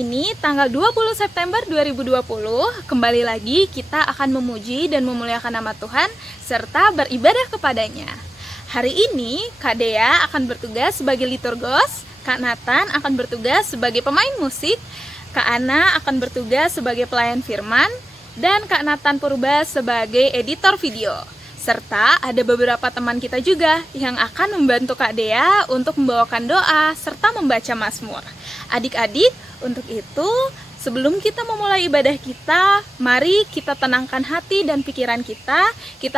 Hari ini tanggal 20 September 2020, kembali lagi kita akan memuji dan memuliakan nama Tuhan serta beribadah kepadanya. Hari ini Kak Dea akan bertugas sebagai liturgos, Kak Nathan akan bertugas sebagai pemain musik, Kak Ana akan bertugas sebagai pelayan firman, dan Kak Nathan Purba sebagai editor video. Serta ada beberapa teman kita juga yang akan membantu Kak Dea untuk membawakan doa serta membaca Mazmur. Adik-adik, untuk itu sebelum kita memulai ibadah kita, mari kita tenangkan hati dan pikiran kita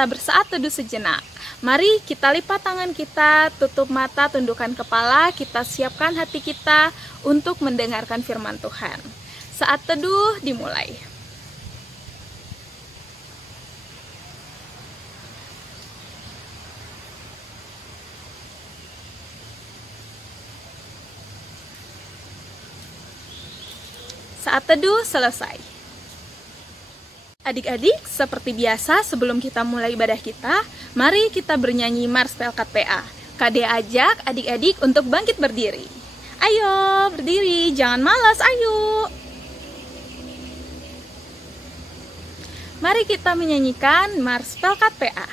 bersaat teduh sejenak. Mari kita lipat tangan kita, tutup mata, tundukkan kepala, kita siapkan hati kita untuk mendengarkan firman Tuhan. Saat teduh dimulai. Saat teduh selesai. Adik-adik, seperti biasa sebelum kita mulai ibadah kita, mari kita bernyanyi Mars Pelkat PA. Kak Dea ajak adik-adik untuk bangkit berdiri. Ayo, berdiri, jangan malas, ayo. Mari kita menyanyikan Mars Pelkat PA.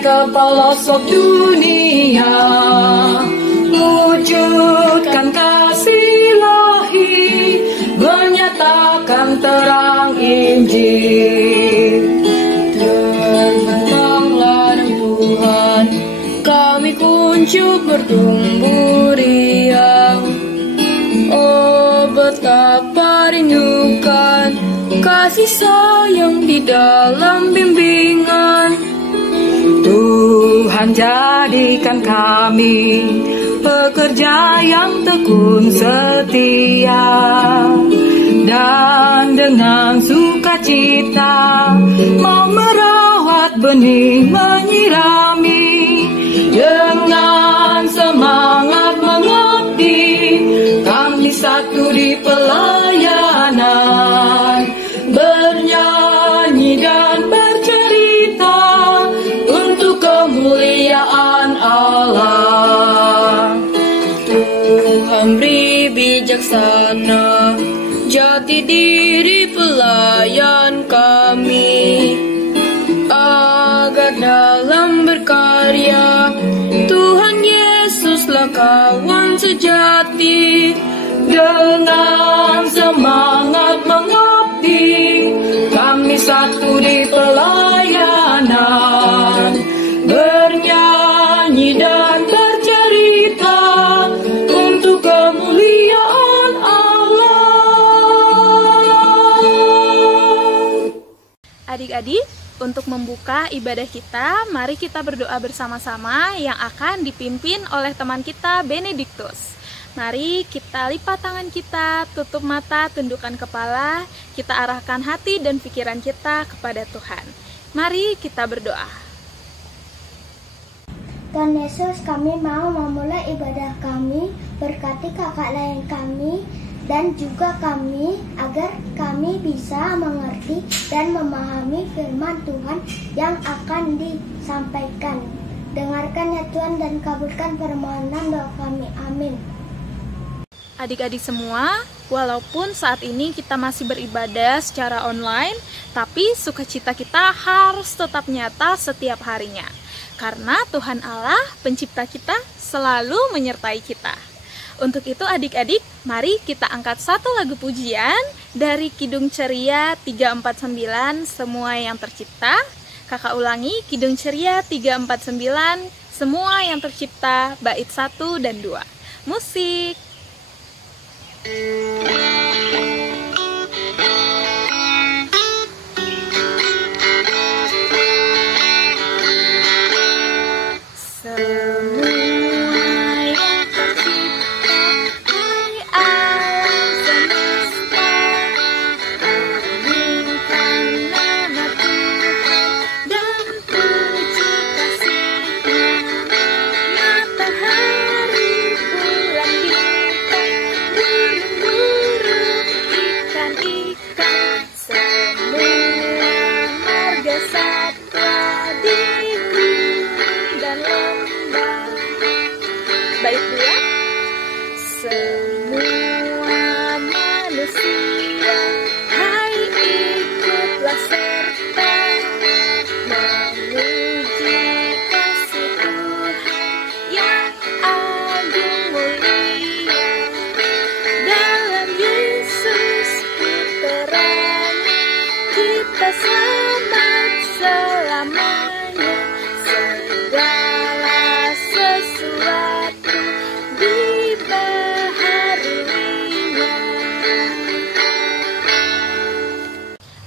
Ke pelosok dunia, wujudkan kasih ilahi, menyatakan terang Injil. Terbentanglah Tuhan, kami kuncup bertumbuh riang. Oh, betapa rindukan kasih sayang di dalam bimbingan. Tuhan jadikan kami pekerja yang tekun setia, dan dengan sukacita mau merawat benih, menyirami, dengan semangat mengabdi, kami satu di pelayanan, bernyanyi dan bercerita untuk kemuliaan Allah. Tuhan beri bijaksana jati diri pelayan kami, agar dalam berkarya Tuhan Yesuslah kawan sejati. Dengan semangat mengabdi, kami satu di pelayanan, bernyanyi dan bercerita untuk kemuliaan Allah. Adik-adik, untuk membuka ibadah kita, mari kita berdoa bersama-sama yang akan dipimpin oleh teman kita, Benediktus. Mari kita lipat tangan kita, tutup mata, tundukkan kepala, kita arahkan hati dan pikiran kita kepada Tuhan. Mari kita berdoa. Tuhan Yesus, kami mau memulai ibadah kami, berkati kakak lain kami, dan juga kami, agar kami bisa mengerti dan memahami firman Tuhan yang akan disampaikan. Dengarkan ya Tuhan dan kabulkan permohonan doa kami. Amin. Adik-adik semua, walaupun saat ini kita masih beribadah secara online, tapi sukacita kita harus tetap nyata setiap harinya. Karena Tuhan Allah, pencipta kita, selalu menyertai kita. Untuk itu adik-adik, mari kita angkat satu lagu pujian dari Kidung Ceria 349, Semua yang Tercipta. Kakak ulangi, Kidung Ceria 349, Semua yang Tercipta, bait 1 dan 2. Musik.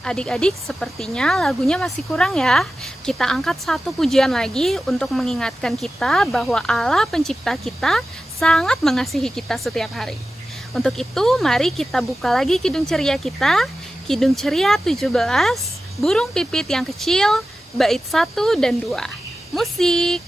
Adik-adik, sepertinya lagunya masih kurang ya. Kita angkat satu pujian lagi untuk mengingatkan kita bahwa Allah pencipta kita sangat mengasihi kita setiap hari. Untuk itu, mari kita buka lagi Kidung Ceria kita, Kidung Ceria 17, Burung Pipit yang Kecil, bait 1 dan 2. Musik.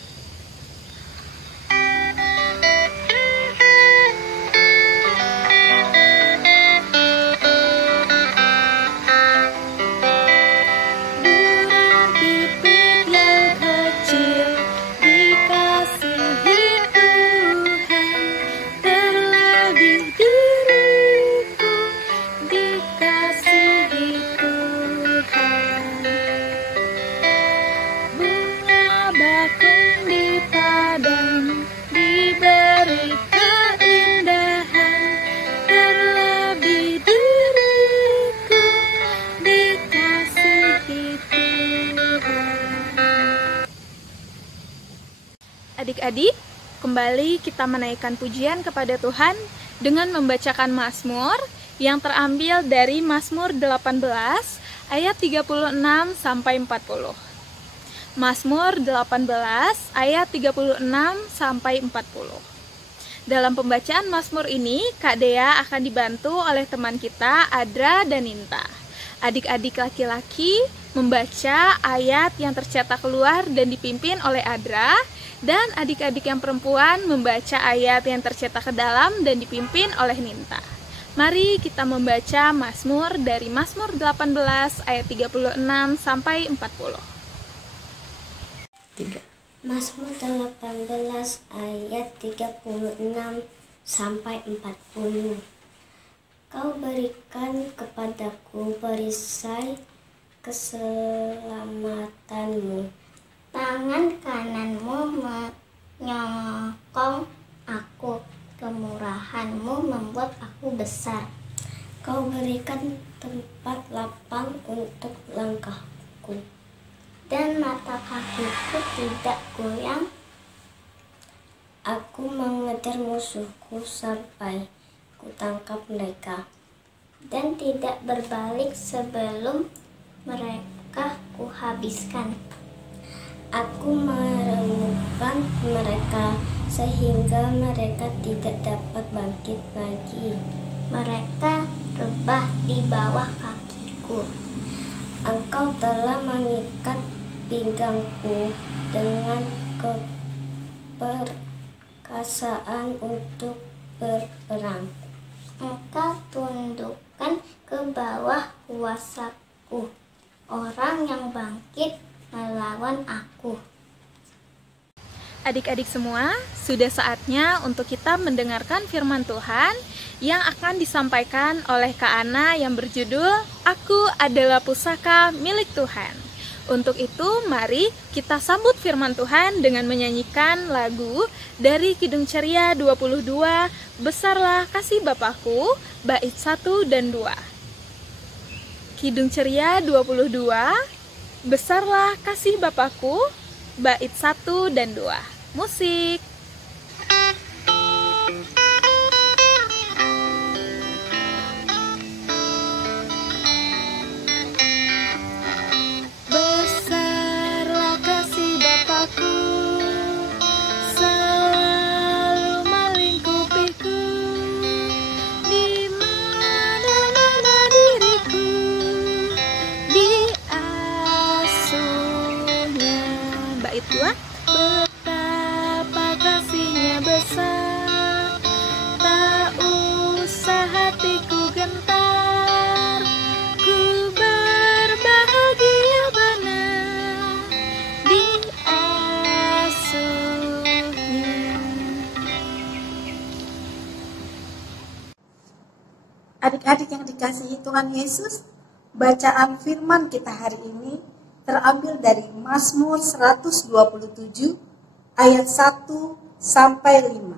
Adik-adik, kembali kita menaikkan pujian kepada Tuhan dengan membacakan Mazmur yang terambil dari Mazmur 18 ayat 36 sampai 40. Mazmur 18 ayat 36 sampai 40. Dalam pembacaan Mazmur ini, Kak Dea akan dibantu oleh teman kita Adra dan Ninta. Adik-adik laki-laki membaca ayat yang tercetak keluar dan dipimpin oleh Adra, dan adik-adik yang perempuan membaca ayat yang tercetak ke dalam dan dipimpin oleh Ninta. Mari kita membaca Mazmur dari Mazmur 18 ayat 36 sampai 40. Mazmur 18 ayat 36 sampai 40. Kau berikan kepadaku perisai keselamatanmu. Tangan kananmu menyokong aku, kemurahanmu membuat aku besar. Kau berikan tempat lapang untuk langkahku, dan mata kakiku tidak goyang. Aku mengejar musuhku sampai kutangkap mereka, dan tidak berbalik sebelum mereka kuhabiskan. Aku meremukkan mereka sehingga mereka tidak dapat bangkit lagi. Mereka rebah di bawah kakiku. Engkau telah mengikat pinggangku dengan keperkasaan untuk berperang. Engkau tundukkan ke bawah kuasaku orang yang bangkit melawan aku. Adik-adik semua, sudah saatnya untuk kita mendengarkan firman Tuhan yang akan disampaikan oleh Kak Ana yang berjudul Aku Adalah Pusaka Milik Tuhan. Untuk itu, mari kita sambut firman Tuhan dengan menyanyikan lagu dari Kidung Ceria 22, Besarlah Kasih Bapakku, bait 1 dan 2. Kidung Ceria 22, Besarlah Kasih Bapakku, bait 1 dan 2. Musik. Besarlah kasih Bapakku, selalu melingkupiku, di mana-mana diriku diasuhnya. Bait 2. Betapa kasihnya besar, tak usah hatiku gentar, ku berbahagia benar diasuhnya. Adik-adik yang dikasihi Tuhan Yesus, bacaan firman kita hari ini terambil dari Mazmur 127 ayat 1 sampai 5.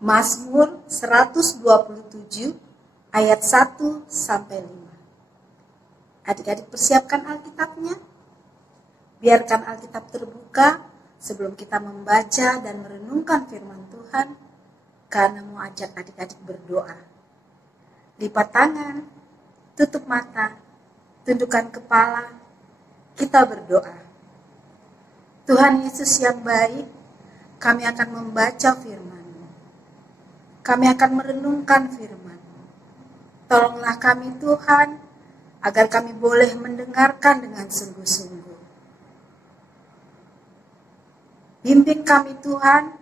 Mazmur 127 ayat 1 sampai 5. Adik-adik persiapkan Alkitabnya. Biarkan Alkitab terbuka sebelum kita membaca dan merenungkan firman Tuhan, karena mau ajak adik-adik berdoa. Lipat tangan, tutup mata, tundukkan kepala, kita berdoa. Tuhan Yesus yang baik, kami akan membaca firman-Mu. Kami akan merenungkan firman-Mu. Tolonglah kami Tuhan, agar kami boleh mendengarkan dengan sungguh-sungguh. Bimbing kami Tuhan,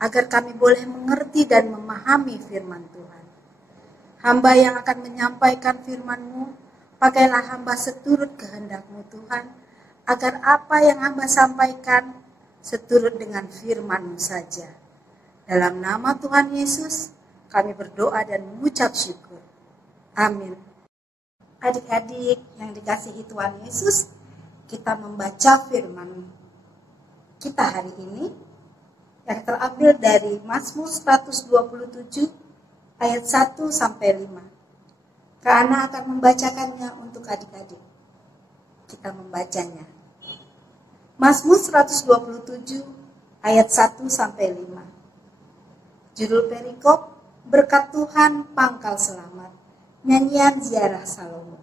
agar kami boleh mengerti dan memahami firman Tuhan. Hamba yang akan menyampaikan firman-Mu, pakailah hamba seturut kehendak-Mu Tuhan, agar apa yang hamba sampaikan seturut dengan firman-Mu saja. Dalam nama Tuhan Yesus, kami berdoa dan mengucap syukur. Amin. Adik-adik yang dikasihi Tuhan Yesus, kita membaca firman kita hari ini yang terambil dari Mazmur 127 ayat 1 sampai 5. Kak Ana akan membacakannya untuk adik-adik. Kita membacanya. Mazmur 127 ayat 1 sampai 5. Judul perikop, berkat Tuhan pangkal selamat. Nyanyian ziarah Salomo.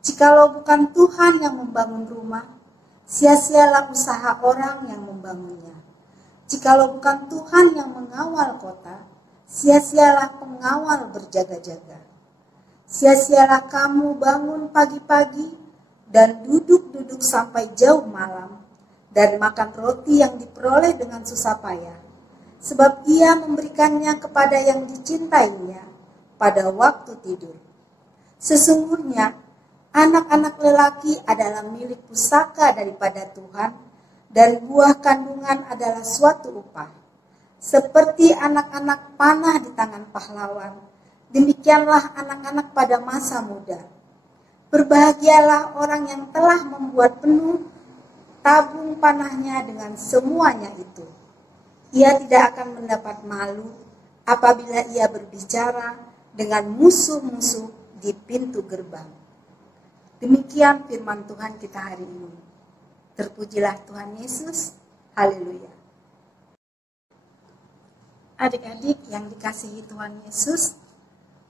Jikalau bukan Tuhan yang membangun rumah, sia-sialah usaha orang yang membangunnya. Jikalau bukan Tuhan yang mengawal kota, sia-sialah pengawal berjaga-jaga. Sia-sialah kamu bangun pagi-pagi dan duduk-duduk sampai jauh malam dan makan roti yang diperoleh dengan susah payah. Sebab ia memberikannya kepada yang dicintainya pada waktu tidur. Sesungguhnya anak-anak lelaki adalah milik pusaka daripada Tuhan, dan buah kandungan adalah suatu upah. Seperti anak-anak panah di tangan pahlawan, demikianlah anak-anak pada masa muda. Berbahagialah orang yang telah membuat penuh tabung panahnya dengan semuanya itu. Ia tidak akan mendapat malu apabila ia berbicara dengan musuh-musuh di pintu gerbang. Demikian firman Tuhan kita hari ini. Terpujilah Tuhan Yesus. Haleluya. Adik-adik yang dikasihi Tuhan Yesus,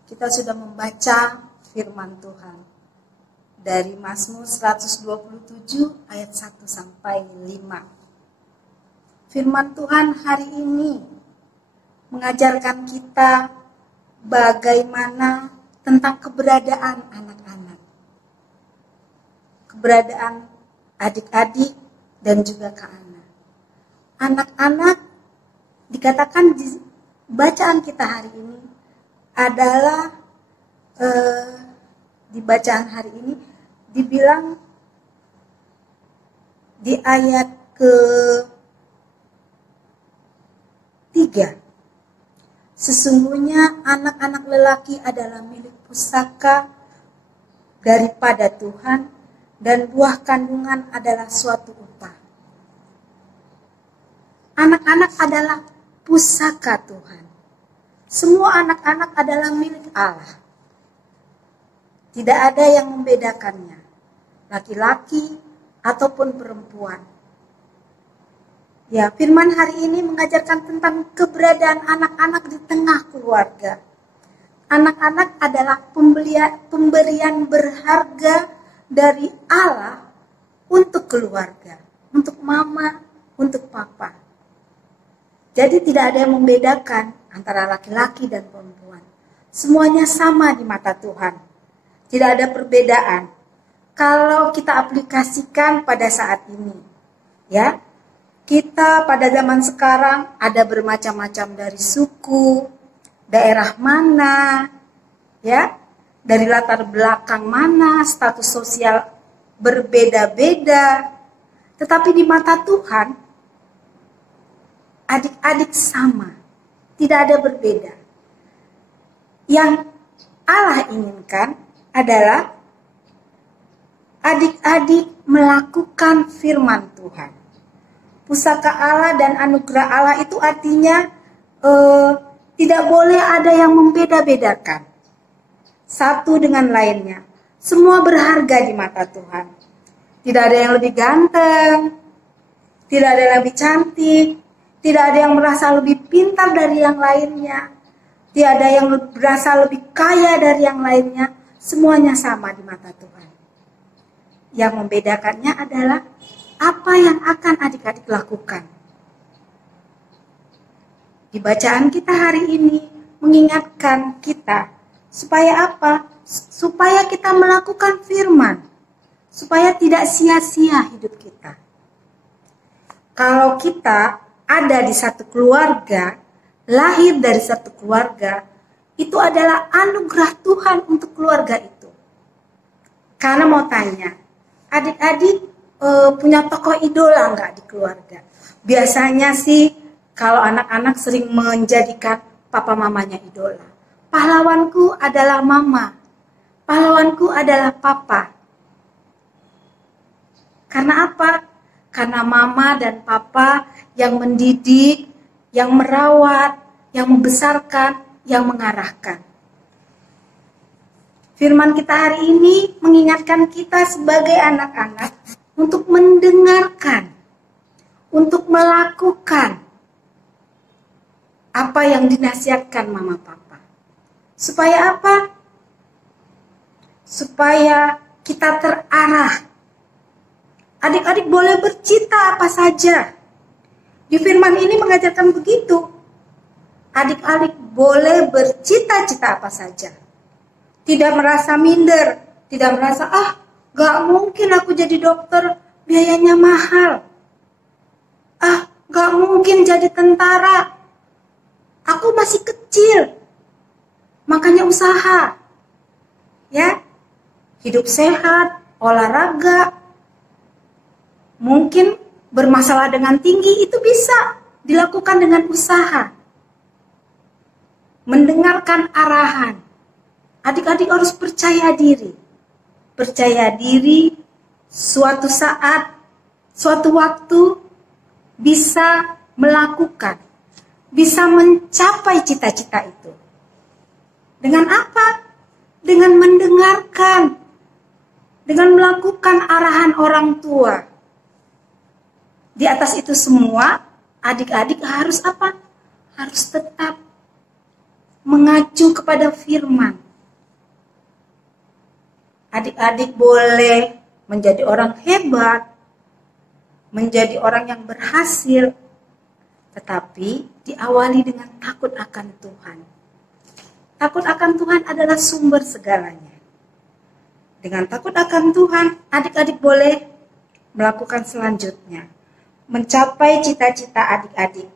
kita sudah membaca firman Tuhan dari Mazmur 127 ayat 1 sampai 5. Firman Tuhan hari ini mengajarkan kita bagaimana tentang keberadaan anak-anak. Keberadaan adik-adik dan juga Kak Ana. Anak-anak dikatakan di bacaan kita hari ini adalah di bacaan hari ini dibilang di ayat ke-3. Sesungguhnya anak-anak lelaki adalah milik pusaka daripada Tuhan, dan buah kandungan adalah suatu upah. Anak-anak adalah pusaka Tuhan. Semua anak-anak adalah milik Allah. Tidak ada yang membedakannya, laki-laki ataupun perempuan. Ya, firman hari ini mengajarkan tentang keberadaan anak-anak di tengah keluarga. Anak-anak adalah pemberian berharga dari Allah untuk keluarga, untuk mama, untuk papa. Jadi tidak ada yang membedakan antara laki-laki dan perempuan. Semuanya sama di mata Tuhan. Tidak ada perbedaan. Kalau kita aplikasikan pada saat ini, ya, kita pada zaman sekarang ada bermacam-macam dari suku, daerah mana, ya, dari latar belakang mana, status sosial berbeda-beda. Tetapi di mata Tuhan, adik-adik sama, tidak ada berbeda. Yang Allah inginkan adalah adik-adik melakukan firman Tuhan. Pusaka Allah dan anugerah Allah itu artinya tidak boleh ada yang membeda-bedakan satu dengan lainnya. Semua berharga di mata Tuhan. Tidak ada yang lebih ganteng, tidak ada yang lebih cantik, tidak ada yang merasa lebih pintar dari yang lainnya, tidak ada yang merasa lebih kaya dari yang lainnya. Semuanya sama di mata Tuhan. Yang membedakannya adalah apa yang akan adik-adik lakukan. Di bacaan kita hari ini mengingatkan kita supaya apa? Supaya kita melakukan firman, supaya tidak sia-sia hidup kita. Kalau kita ada di satu keluarga, lahir dari satu keluarga, itu adalah anugerah Tuhan untuk keluarga itu. Karena mau tanya, adik-adik punya tokoh idola nggak di keluarga? Biasanya sih kalau anak-anak sering menjadikan papa mamanya idola. Pahlawanku adalah mama, pahlawanku adalah papa. Karena apa? Karena mama dan papa yang mendidik, yang merawat, yang membesarkan, yang mengarahkan. Firman kita hari ini mengingatkan kita sebagai anak-anak untuk mendengarkan, untuk melakukan apa yang dinasihatkan mama papa. Supaya apa? Supaya kita terarah. Adik-adik boleh bercita apa saja. Di firman ini mengajarkan begitu. Adik-adik boleh bercita-cita apa saja. Tidak merasa minder, tidak merasa, gak mungkin aku jadi dokter, biayanya mahal. Gak mungkin jadi tentara, aku masih kecil, makanya usaha. Ya, hidup sehat, olahraga, mungkin bermasalah dengan tinggi itu bisa dilakukan dengan usaha. Mendengarkan arahan. Adik-adik harus percaya diri. Percaya diri suatu saat, suatu waktu bisa melakukan, bisa mencapai cita-cita itu. Dengan apa? Dengan mendengarkan, dengan melakukan arahan orang tua. Di atas itu semua, adik-adik harus apa? Harus tetap mengacu kepada firman. Adik-adik boleh menjadi orang hebat, menjadi orang yang berhasil, tetapi diawali dengan takut akan Tuhan. Takut akan Tuhan adalah sumber segalanya. Dengan takut akan Tuhan, adik-adik boleh melakukan selanjutnya. Mencapai cita-cita adik-adik.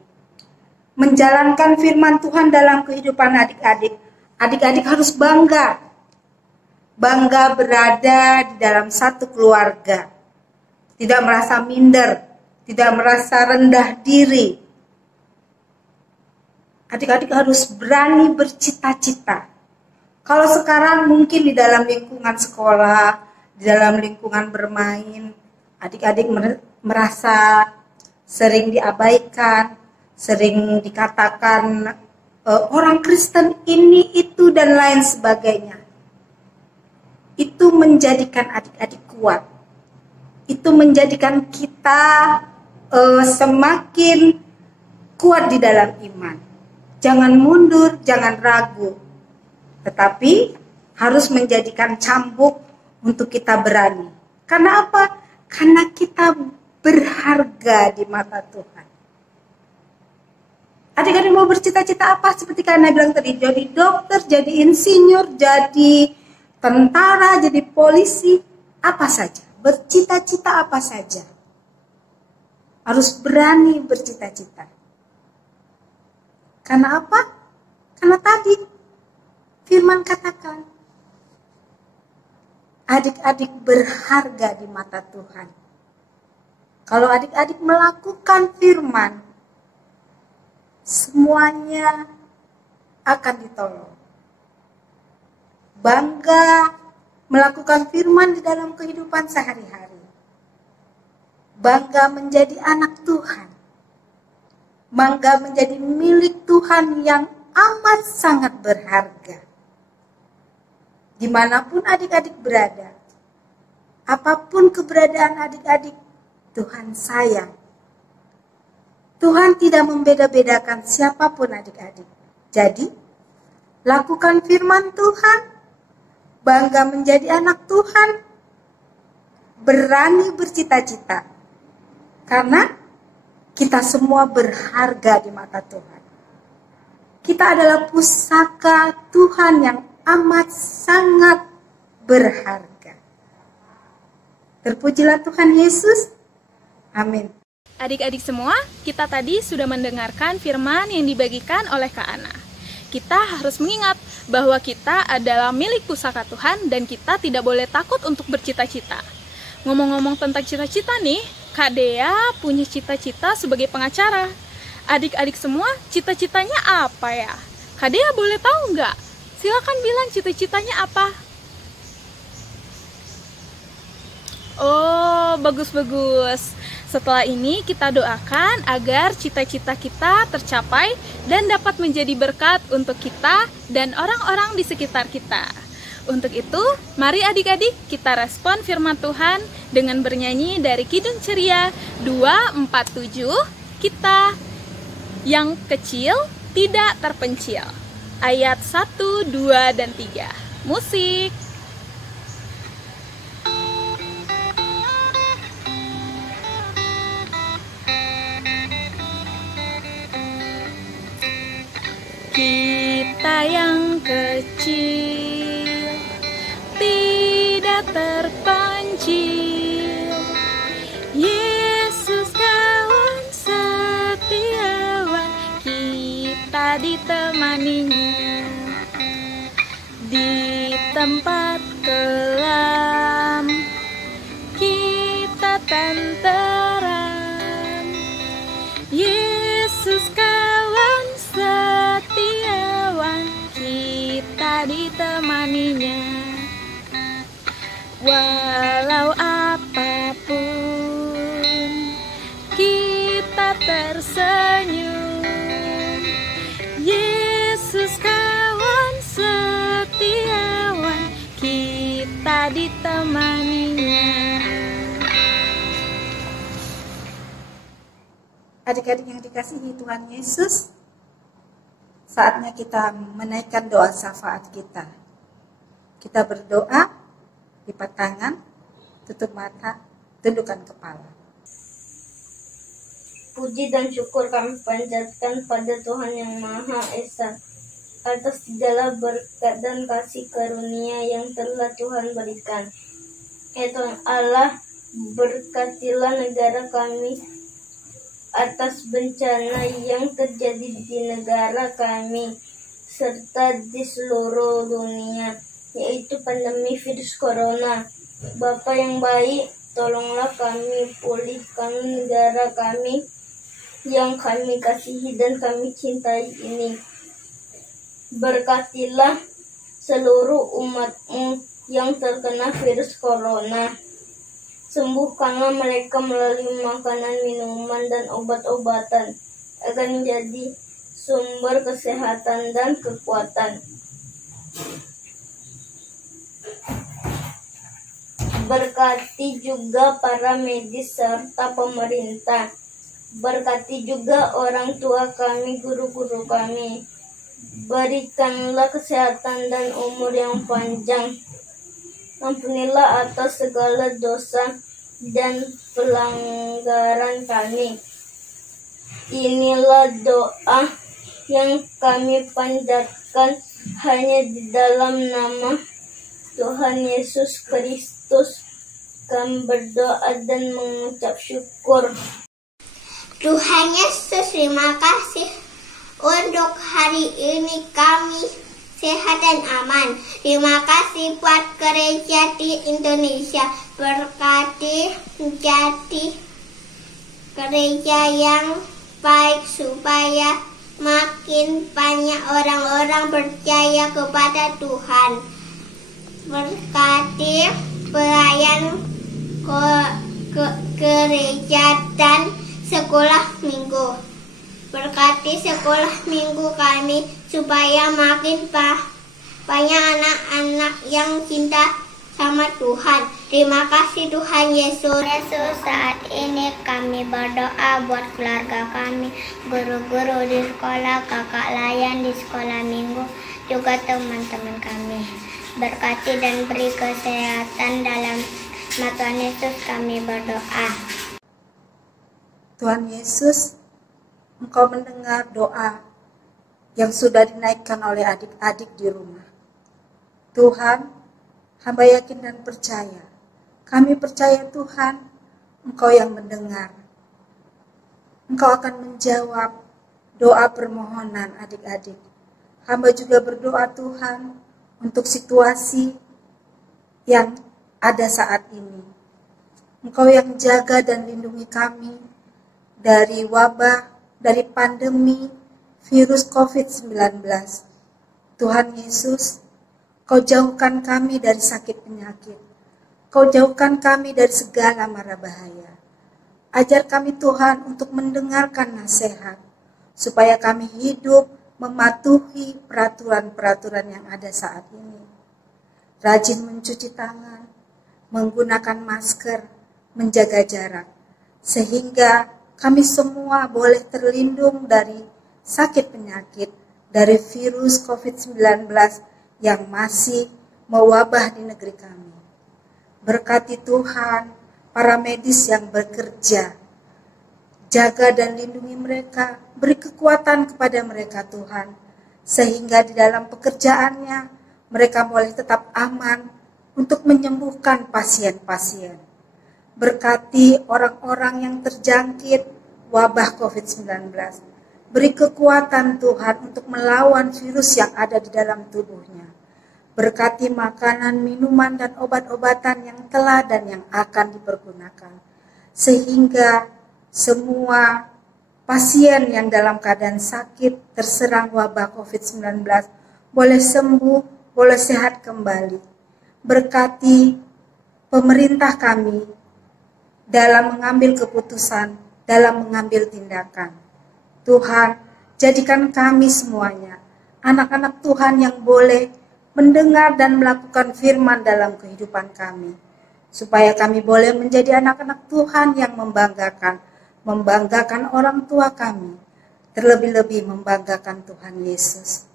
Menjalankan firman Tuhan dalam kehidupan adik-adik. Adik-adik harus bangga. Bangga berada di dalam satu keluarga. Tidak merasa minder, tidak merasa rendah diri. Adik-adik harus berani bercita-cita. Kalau sekarang mungkin di dalam lingkungan sekolah, di dalam lingkungan bermain, adik-adik merasa sering diabaikan, sering dikatakan orang Kristen ini, itu, dan lain sebagainya. Itu menjadikan adik-adik kuat. Itu menjadikan kita semakin kuat di dalam iman. Jangan mundur, jangan ragu. Tetapi harus menjadikan cambuk untuk kita berani. Karena apa? Karena kita berharga di mata Tuhan. Adik-adik mau bercita-cita apa? Seperti karena bilang tadi, jadi dokter, jadi insinyur, jadi tentara, jadi polisi, apa saja. Bercita-cita apa saja. Harus berani bercita-cita. Karena apa? Karena tadi firman katakan, adik-adik berharga di mata Tuhan. Kalau adik-adik melakukan firman, semuanya akan ditolong. Bangga melakukan firman di dalam kehidupan sehari-hari. Bangga menjadi anak Tuhan. Bangga menjadi milik Tuhan yang amat sangat berharga. Dimanapun adik-adik berada, apapun keberadaan adik-adik, Tuhan sayang. Tuhan tidak membeda-bedakan siapapun adik-adik. Jadi, lakukan firman Tuhan, bangga menjadi anak Tuhan, berani bercita-cita, karena kita semua berharga di mata Tuhan. Kita adalah pusaka Tuhan yang amat sangat berharga. Terpujilah Tuhan Yesus. Amin. Adik-adik semua, kita tadi sudah mendengarkan firman yang dibagikan oleh Kak Ana. Kita harus mengingat bahwa kita adalah milik pusaka Tuhan dan kita tidak boleh takut untuk bercita-cita. Ngomong-ngomong tentang cita-cita nih, Kak Dea punya cita-cita sebagai pengacara. Adik-adik semua, cita-citanya apa ya? Kak Dea boleh tahu nggak? Silakan bilang cita-citanya apa. Oh, bagus-bagus. Setelah ini kita doakan agar cita-cita kita tercapai dan dapat menjadi berkat untuk kita dan orang-orang di sekitar kita. Untuk itu, mari adik-adik kita respon firman Tuhan dengan bernyanyi dari Kidung Ceria 247, kita yang kecil tidak terpencil. Ayat 1, 2, dan 3. Musik. Kita yang kecil tidak terpencil, Yesus kawan setiawan, kita ditemaninya di tempat kelam, kita tenteram, Yesus kawan setiawan, kita ditemaninya. Walau apapun kita tersenyum, Yesus kawan setiawan, kita ditemaninya. Adik-adik yang dikasihi Tuhan Yesus, saatnya kita menaikkan doa syafaat kita. Kita berdoa, lipat tangan, tutup mata, tundukkan kepala. Puji dan syukur kami panjatkan pada Tuhan yang Maha Esa atas segala berkat dan kasih karunia yang telah Tuhan berikan. Ya Tuhan Allah, berkatilah negara kami atas bencana yang terjadi di negara kami serta di seluruh dunia, yaitu pandemi virus corona. Bapa yang baik, tolonglah kami, pulihkan negara kami yang kami kasihi dan kami cintai ini. Berkatilah seluruh umat-Mu yang terkena virus corona. Sembuhkanlah mereka melalui makanan, minuman, dan obat-obatan agar menjadi sumber kesehatan dan kekuatan. Berkati juga para medis serta pemerintah. Berkati juga orang tua kami, guru-guru kami. Berikanlah kesehatan dan umur yang panjang. Ampunilah atas segala dosa dan pelanggaran kami. Inilah doa yang kami panjatkan hanya di dalam nama Tuhan Yesus Kristus. Kami berdoa dan mengucap syukur. Tuhan Yesus, terima kasih untuk hari ini kami sehat dan aman. Terima kasih buat gereja di Indonesia. Berkati menjadi gereja yang baik supaya makin banyak orang-orang percaya kepada Tuhan. Berkati pelayan gereja dan sekolah minggu. Berkati sekolah minggu kami supaya makin banyak anak-anak yang cinta sama Tuhan. Terima kasih Tuhan Yesus. Yesus, saat ini kami berdoa buat keluarga kami, guru-guru di sekolah, kakak layan di sekolah minggu, juga teman-teman kami. Berkati dan beri kesehatan dalam Nama Tuhan Yesus kami berdoa. Tuhan Yesus, Engkau mendengar doa yang sudah dinaikkan oleh adik-adik di rumah. Tuhan, hamba yakin dan percaya. Kami percaya Tuhan, Engkau yang mendengar. Engkau akan menjawab doa permohonan adik-adik. Hamba juga berdoa Tuhan untuk situasi yang ada saat ini. Engkau yang jaga dan lindungi kami dari wabah, dari pandemi virus COVID-19. Tuhan Yesus, Kau jauhkan kami dari sakit penyakit. Kau jauhkan kami dari segala mara bahaya. Ajar kami Tuhan untuk mendengarkan nasihat, supaya kami hidup mematuhi peraturan-peraturan yang ada saat ini. Rajin mencuci tangan, menggunakan masker, menjaga jarak, sehingga kami semua boleh terlindung dari sakit penyakit, dari virus COVID-19 yang masih mewabah di negeri kami. Berkati Tuhan, para medis yang bekerja, jaga dan lindungi mereka, beri kekuatan kepada mereka Tuhan, sehingga di dalam pekerjaannya mereka boleh tetap aman untuk menyembuhkan pasien-pasien. Berkati orang-orang yang terjangkit wabah COVID-19. Beri kekuatan Tuhan untuk melawan virus yang ada di dalam tubuhnya. Berkati makanan, minuman, dan obat-obatan yang telah dan yang akan dipergunakan. Sehingga semua pasien yang dalam keadaan sakit terserang wabah COVID-19 boleh sembuh, boleh sehat kembali. Berkati pemerintah kami dalam mengambil keputusan, dalam mengambil tindakan. Tuhan, jadikan kami semuanya anak-anak Tuhan yang boleh mendengar dan melakukan firman dalam kehidupan kami, supaya kami boleh menjadi anak-anak Tuhan yang membanggakan orang tua kami, terlebih-lebih membanggakan Tuhan Yesus.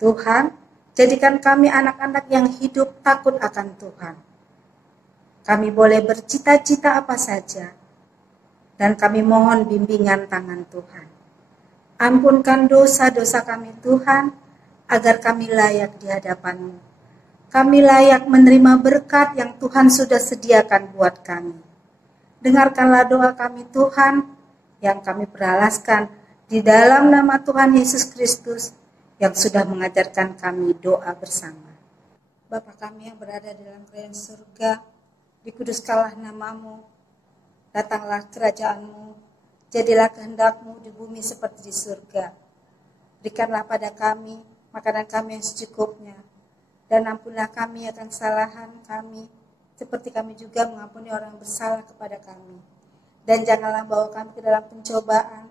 Tuhan, jadikan kami anak-anak yang hidup takut akan Tuhan. Kami boleh bercita-cita apa saja, dan kami mohon bimbingan tangan Tuhan. Ampunkan dosa-dosa kami Tuhan, agar kami layak di hadapan-Mu. Kami layak menerima berkat yang Tuhan sudah sediakan buat kami. Dengarkanlah doa kami Tuhan, yang kami beralaskan di dalam nama Tuhan Yesus Kristus, yang sudah mengajarkan kami doa bersama. Bapa kami yang berada di dalam kerajaan surga, dikuduskanlah nama-Mu, datanglah kerajaan-Mu, jadilah kehendak-Mu di bumi seperti di surga. Berikanlah pada kami makanan kami yang secukupnya, dan ampunilah kami akan kesalahan kami, seperti kami juga mengampuni orang yang bersalah kepada kami. Dan janganlah bawa kami ke dalam pencobaan,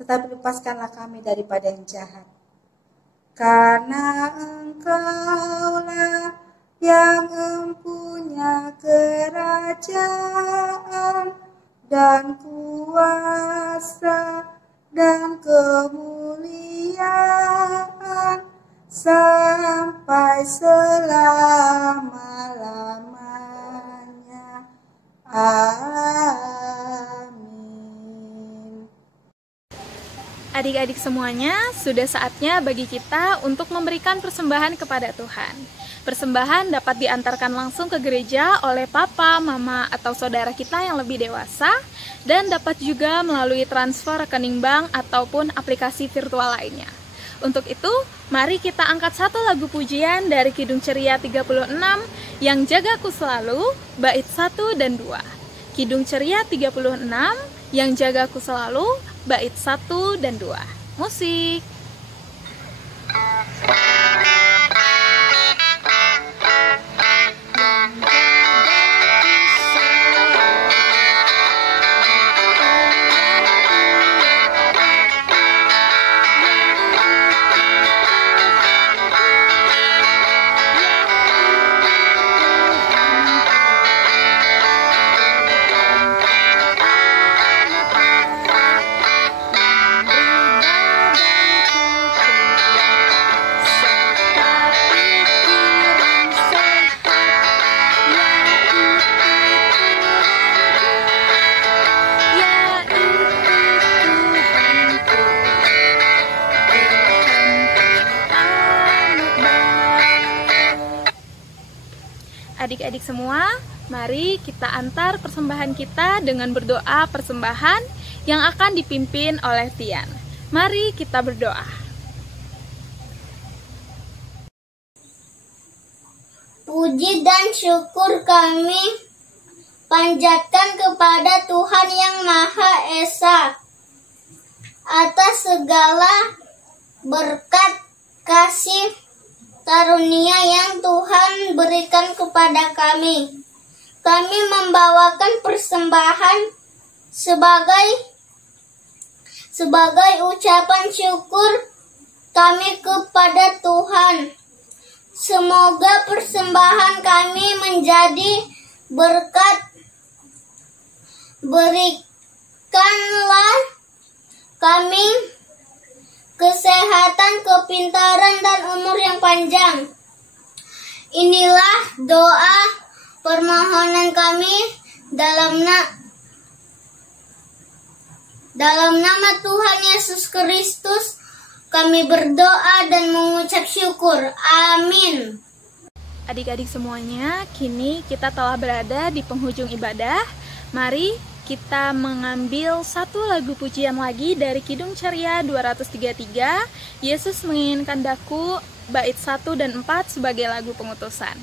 tetapi lepaskanlah kami daripada yang jahat. Karena Engkaulah yang mempunyai kerajaan dan kuasa dan kemuliaan sampai selama-lamanya. Amin. Adik-adik semuanya, sudah saatnya bagi kita untuk memberikan persembahan kepada Tuhan. Persembahan dapat diantarkan langsung ke gereja oleh papa, mama, atau saudara kita yang lebih dewasa, dan dapat juga melalui transfer rekening bank ataupun aplikasi virtual lainnya. Untuk itu, mari kita angkat satu lagu pujian dari Kidung Ceria 36 yang jagaku selalu, bait 1 dan 2. Kidung Ceria 36 yang jagaku selalu, bait 1 dan 2. Musik. Adik-adik semua, mari kita antar persembahan kita dengan berdoa persembahan yang akan dipimpin oleh Tian. Mari kita berdoa. Puji dan syukur kami panjatkan kepada Tuhan Yang Maha Esa atas segala berkat kasih karunia yang Tuhan berikan kepada kami. Kami membawakan persembahan sebagai ucapan syukur kami kepada Tuhan. Semoga persembahan kami menjadi berkat. Berikanlah kami kesehatan, kepintaran, dan umur yang panjang. Inilah doa permohonan kami dalam nama Tuhan Yesus Kristus. Kami berdoa dan mengucap syukur. Amin. Adik-adik semuanya, kini kita telah berada di penghujung ibadah. Mari kita mengambil satu lagu pujian lagi dari Kidung Ceria 233, Yesus Menginginkan Daku, bait 1 dan 4 sebagai lagu pengutusan.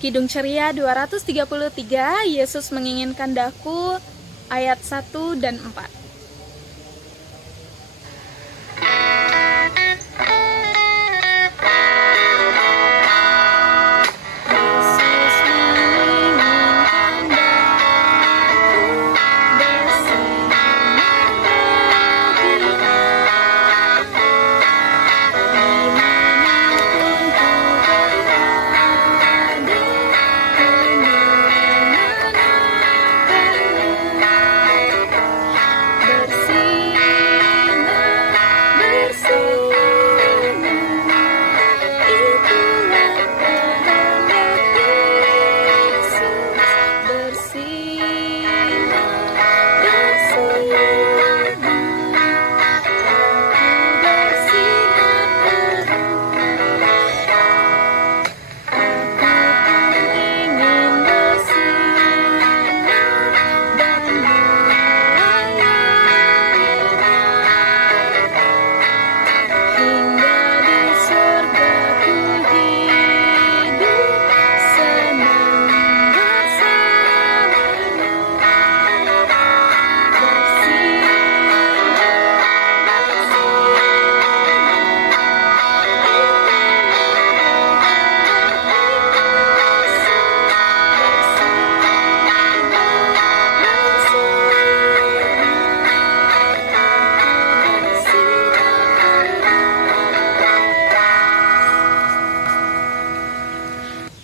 Kidung Ceria 233, Yesus Menginginkan Daku, ayat 1 dan 4.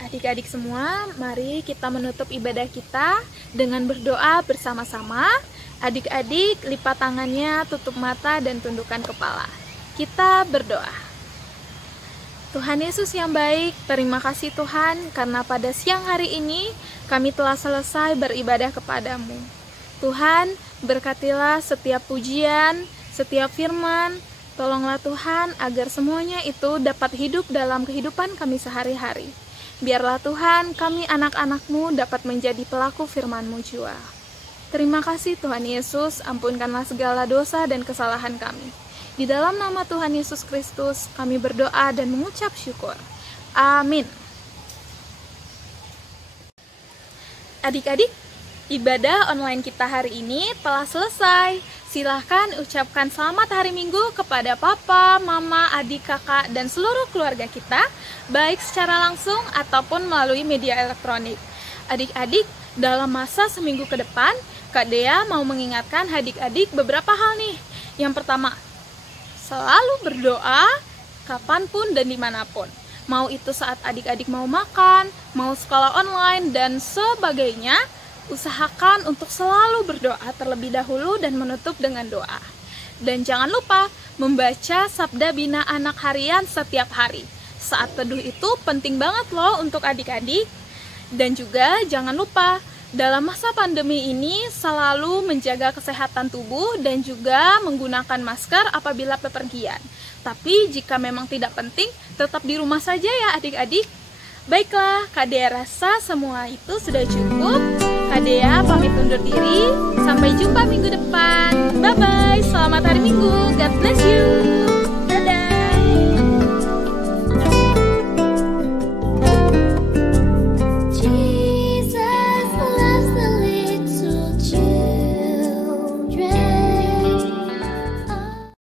Adik-adik semua, mari kita menutup ibadah kita dengan berdoa bersama-sama. Adik-adik, lipat tangannya, tutup mata, dan tundukkan kepala. Kita berdoa. Tuhan Yesus yang baik, terima kasih Tuhan, karena pada siang hari ini kami telah selesai beribadah kepadamu. Tuhan, berkatilah setiap pujian, setiap firman. Tolonglah Tuhan, agar semuanya itu dapat hidup dalam kehidupan kami sehari-hari. Biarlah Tuhan, kami anak-anak-Mu dapat menjadi pelaku firman-Mu jua. Terima kasih Tuhan Yesus, ampunkanlah segala dosa dan kesalahan kami. Di dalam nama Tuhan Yesus Kristus, kami berdoa dan mengucap syukur. Amin. Adik-adik, ibadah online kita hari ini telah selesai. Silahkan ucapkan selamat hari Minggu kepada papa, mama, adik, kakak, dan seluruh keluarga kita, baik secara langsung ataupun melalui media elektronik. Adik-adik, dalam masa seminggu ke depan, Kak Dea mau mengingatkan adik-adik beberapa hal nih. Yang pertama, selalu berdoa kapanpun dan dimanapun. Mau itu saat adik-adik mau makan, mau sekolah online, dan sebagainya. Usahakan untuk selalu berdoa terlebih dahulu dan menutup dengan doa. Dan jangan lupa membaca Sabda Bina Anak Harian setiap hari. Saat teduh itu penting banget loh untuk adik-adik. Dan juga jangan lupa dalam masa pandemi ini selalu menjaga kesehatan tubuh dan juga menggunakan masker apabila bepergian. Tapi jika memang tidak penting, tetap di rumah saja ya adik-adik. Baiklah, Kak Dea rasa semua itu sudah cukup. Kak Dea pamit undur diri. Sampai jumpa minggu depan. Bye-bye, selamat hari Minggu. God bless you.